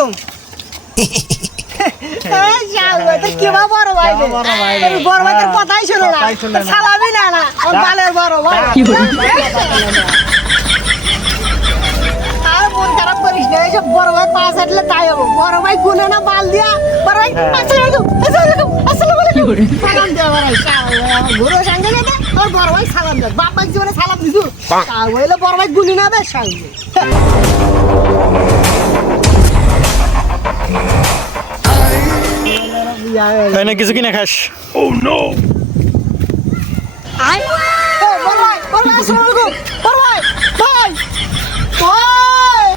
আলাইকুম কি বড় ভাই বড় ভাই কথাই শোনো না সালামি না না বালের বড় ভাই আর মন খারাপ করিস না এইসব বড় ভাই পাঁচ হাঁটলে তাই হবো বড় ভাই গুনে না বাল দিয়া বড় ভাই আসসালামু আলাইকুম সালাম দেওয়া ভাই ঘুরে সঙ্গে যেতে তোর বড় ভাই সালাম দেয় বাপ ভাই জীবনে সালাম দিছু তা হইলে বড় ভাই গুনি না বেশ সঙ্গে এনে কিছু কিনে খাস ও নো আই বড় ভাই আসসালামু আলাইকুম বড় ভাই ভাই ভাই